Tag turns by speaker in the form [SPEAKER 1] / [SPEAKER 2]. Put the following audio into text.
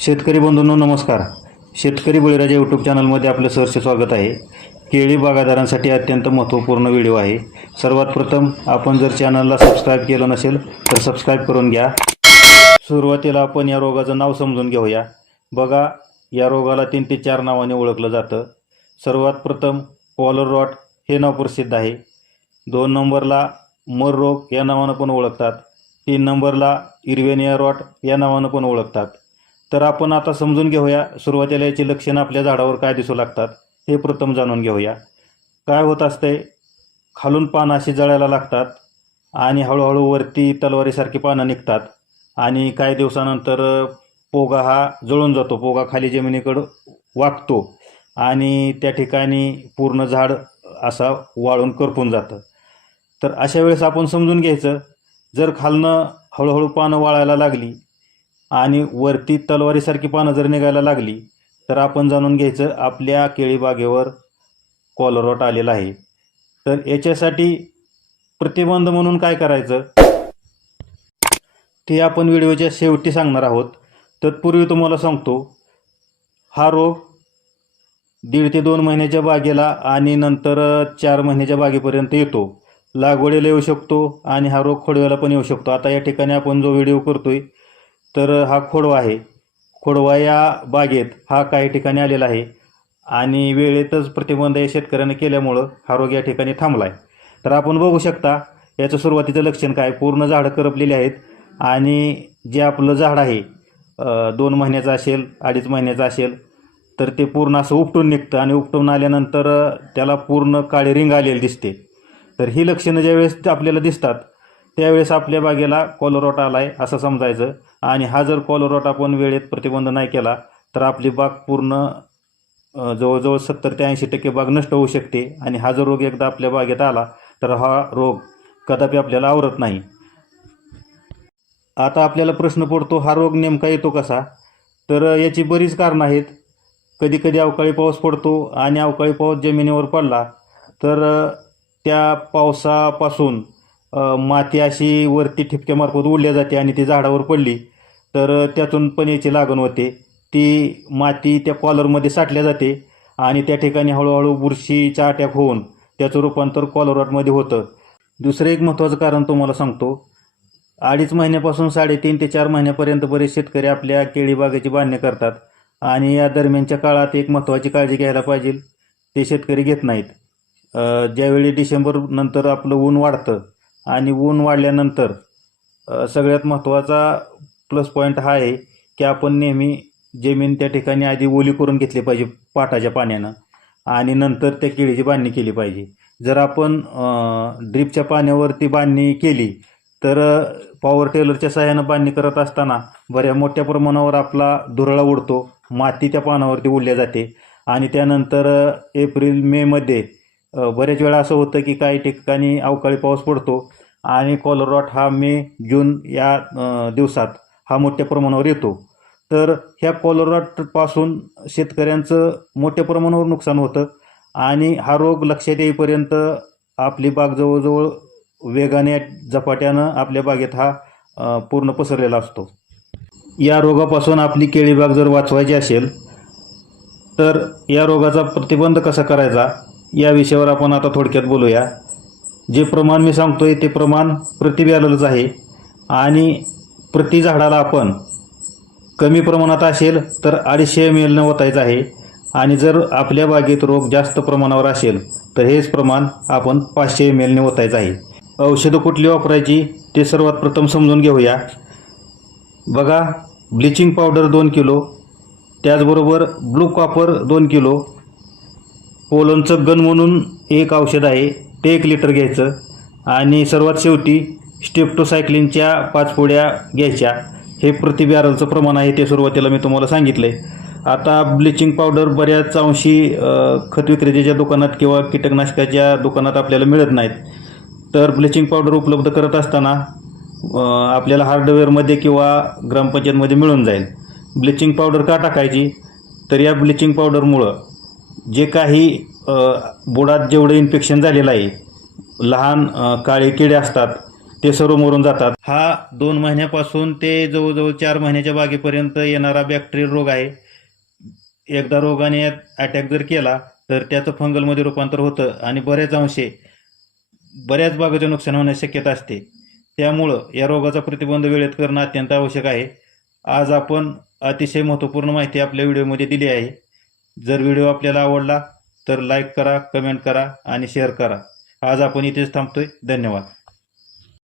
[SPEAKER 1] शेतकरी बंधूंनो नमस्कार. शेतकरी बळीराजा यूट्यूब चॅनलमध्ये आपलं सहर्ष स्वागत आहे. केळी बागादारांसाठी अत्यंत महत्त्वपूर्ण व्हिडिओ आहे. सर्वात प्रथम आपण जर चॅनलला सबस्क्राईब केलं नसेल तर सबस्क्राईब करून घ्या. सुरुवातीला आपण या रोगाचं नाव समजून घेऊया. बघा या रोगाला तीन ते चार नावाने ओळखलं जातं. सर्वात प्रथम कॉलर रॉट हे नाव प्रसिद्ध आहे. दोन नंबरला मर रोग या नावानं पण ओळखतात. तीन नंबरला इर्वेनिया रॉट या नावानं पण ओळखतात. तर आपण आता समजून घेऊया सुरुवातीला याची लक्षणं आपल्या झाडावर काय दिसू लागतात हे प्रथम जाणून घेऊया. काय होत असते खालून पानं अशी जळायला लागतात आणि हळूहळू वरती तलवारीसारखी पानं निघतात आणि काही दिवसानंतर पोगा हा जळून जातो पोगा खाली जमिनीकडं वाकतो आणि त्या ठिकाणी पूर्ण झाड असा वाळून करपून जातं. तर अशा वेळेस आपण समजून घ्यायचं जर खालनं हळूहळू पानं वाळायला लागली आणि वरती तलवारीसारखी पानं जर निघायला लागली तर आपण जाणून घ्यायचं आपल्या केळीबागेवर कॉलरॉट आलेला आहे. तर याच्यासाठी प्रतिबंध म्हणून काय करायचं? ते आपण व्हिडिओच्या शेवटी सांगणार आहोत. तत्पूर्वी तुम्हाला सांगतो हा रोग दीड ते दोन महिन्याच्या बागेला आणि नंतर चार महिन्याच्या बागेपर्यंत येतो. लागवडीला येऊ शकतो आणि हा रोग खोडव्याला पण येऊ शकतो. आता या ठिकाणी आपण जो व्हिडिओ करतोय तर हा खोडवा आहे. खोडवा या बागेत हा काही ठिकाणी आलेला आहे आणि वेळेतच प्रतिबंध या शेतकऱ्याने केल्यामुळं हा रोग या ठिकाणी थांबला आहे तर आपण बघू शकता याचं सुरुवातीचं लक्षण काय? पूर्ण झाडं करपलेली आहेत आणि जे आपलं झाड आहे दोन महिन्याचं असेल अडीच महिन्याचं असेल तर ते पूर्ण असं उपटून निघतं आणि उपटून आल्यानंतर त्याला पूर्ण काळी रिंग आलेली दिसते. तर ही लक्षणं ज्यावेळेस आपल्याला दिसतात त्यावेळेस आपल्या बागेला कॉलोरॉट आला आहे असं समजायचं. आणि हा जर कॉलोरॉट आपण वेळेत प्रतिबंध नाही केला तर आपली बाग पूर्ण जवळजवळ सत्तर ते ऐंशी टक्के बाग नष्ट होऊ शकते. आणि हा जर रोग एकदा आपल्या बागेत आला तर हा रोग कदापि आपल्याला आवरत नाही. आता आपल्याला प्रश्न पडतो हा रोग नेमका येतो कसा? तर याची बरीच कारणं आहेत. कधी कधी अवकाळी पाऊस पडतो आणि अवकाळी पाऊस जमिनीवर पडला तर त्या पावसापासून माती अशी वरती ठिपक्यामार्फत उडल्या जाते आणि ती झाडावर पडली. तर त्यातून पण याची लागण होते. ती माती त्या कॉलरमध्ये साठल्या जाते आणि त्या ठिकाणी हळूहळू बुरशीचा अटॅक होऊन त्याचं रूपांतर कॉलरॉटमध्ये होतं. दुसरं एक महत्त्वाचं कारण तुम्हाला सांगतो. अडीच महिन्यापासून साडेतीन ते चार महिन्यापर्यंत बरेच शेतकरी आपल्या केळी बागेची बांधणी करतात आणि या दरम्यानच्या काळात एक महत्त्वाची काळजी घ्यायला पाहिजे ते शेतकरी घेत नाहीत. ज्यावेळी डिसेंबर नंतर आपलं ऊन वाढतं आणि ऊन वाढल्यानंतर सगळ्यात महत्त्वाचा प्लस पॉईंट हा आहे की आपण नेहमी जमीन त्या ठिकाणी आधी ओली करून घेतली पाहिजे पाटाच्या पाण्यानं आणि नंतर त्या केळीची बांधणी केली पाहिजे. जर आपण ड्रीपच्या पाण्यावरती बांधणी केली तर पॉवर टेलरच्या सहाय्यानं बांधणी करत असताना बऱ्या मोठ्या प्रमाणावर आपला धुरळा उडतो माती त्या पानावरती उडल्या जाते आणि त्यानंतर एप्रिल मेमध्ये बऱ्याच बरेच वेळा असं होतं की काही ठिकाणी अवकाळी पाऊस पडतो आणि कॉलरॉट हा मे जून या दिवसात हा मोठ्या प्रमाणावर येतो. तर ह्या कॉलरॉटपासून शेतकऱ्यांचं मोठ्या प्रमाणावर नुकसान होतं आणि हा रोग लक्षात येईपर्यंत आपली बाग जवळजवळ वेगाने झपाट्यानं आपल्या बागेत हा पूर्ण पसरलेला असतो. या रोगापासून आपली केळी बाग जर वाचवायची असेल तर या रोगाचा प्रतिबंध कसा करायचा या विषयावर आपण आता थोडक्यात बोलूया. जे प्रमाण मी सांगतोय ते प्रमाण प्रति बॅलरच आहे. आणि प्रति झाडाला आपण कमी प्रमाणात असेल तर अडीचशे एम एलनं ओतायचं आहे. आणि जर आपल्या बागेत रोग जास्त प्रमाणावर असेल तर हेच प्रमाण आपण पाचशे एम एलने ओतायचं आहे. औषधं कुठली वापरायची ते सर्वात प्रथम समजून घेऊया. बघा ब्लिचिंग पावडर दोन किलो त्याचबरोबर ब्लू कॉपर दोन किलो पोलनचं गन म्हणून एक औषध आहे. ते एक लिटर घ्यायचं. आणि सर्वात शेवटी स्टेप्टोसायक्लिनच्या पाच पोड्या घ्यायच्या. हे प्रतिबॅरलचं प्रमाण आहे ते सुरुवातीला मी तुम्हाला सांगितलं आहे आता ब्लिचिंग पावडर बऱ्याच अंशी खत विक्रेत्याच्या दुकानात किंवा कीटकनाशकाच्या दुकानात आपल्याला मिळत नाहीत. तर ब्लिचिंग पावडर उपलब्ध करत असताना आपल्याला हार्डवेअरमध्ये किंवा ग्रामपंचायतमध्ये मिळून जाईल. ब्लिचिंग पावडर का टाकायची? तर या ब्लिचिंग पावडरमुळं जे काही बुडात जेवढं इन्फेक्शन झालेलं आहे लहान काळे किडे असतात ते सर्व मरून जातात. हा दोन महिन्यापासून ते जवळजवळ चार महिन्याच्या बागेपर्यंत येणारा बॅक्टेरियल रोग आहे. एकदा रोगाने अटॅक जर केला तर त्याचं फंगलमध्ये रूपांतर होतं आणि बऱ्याच अंशे बऱ्याच बागेचे नुकसान होण्याची शक्यता असते. त्यामुळं या रोगाचा प्रतिबंध वेळेत करणं अत्यंत आवश्यक आहे. आज आपण अतिशय महत्त्वपूर्ण माहिती आपल्या व्हिडिओमध्ये दिली आहे. जर व्हिडिओ आपल्याला आवडला तर लाईक करा कमेंट करा आणि शेअर करा. आज आपण इथेच थांबतोय. धन्यवाद.